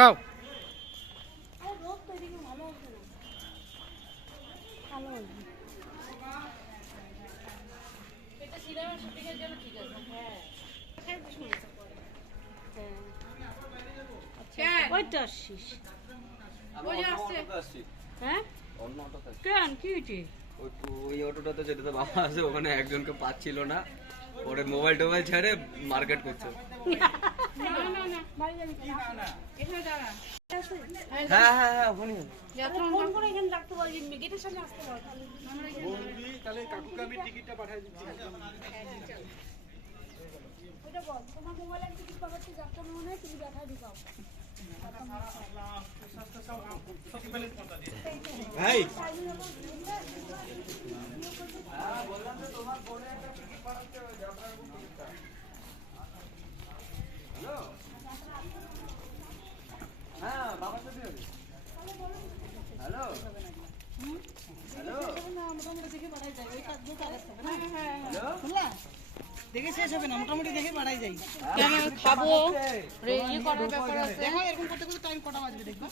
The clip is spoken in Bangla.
খাও। ওই অটোটাতে যেতে বাবা আছে, ওখানে একজনকে পাচ্ছিল না, ওরে মোবাইল টোবাইল ছেড়ে মার্কেট করছে। হ্যাঁ হ্যাঁ হ্যাঁ ওখানে তাহলে কাকুকে আমি টিকিটটা পাঠিয়ে দিচ্ছি। তোমার মোবাইলের টিকিট পাঠাচ্ছি, যাত্রা মনে হয় তুমি দেখা দিবাও। ভাই বললাম যে তোমার ফোনে একটা টিকিট পাঠাতে হবে যাত্রার টিকিটটা। হ্যালো হ্যাঁ বাবার সাথে হবে। হ্যালো হ্যালো দেখে শেষ হবে না, মোটামুটি দেখে বাড়াই যাই। খাবো ইয়ে করার ব্যাপার আছে। দেখো এরকম করতে করতে টাইম কটা বাজবে দেখবা।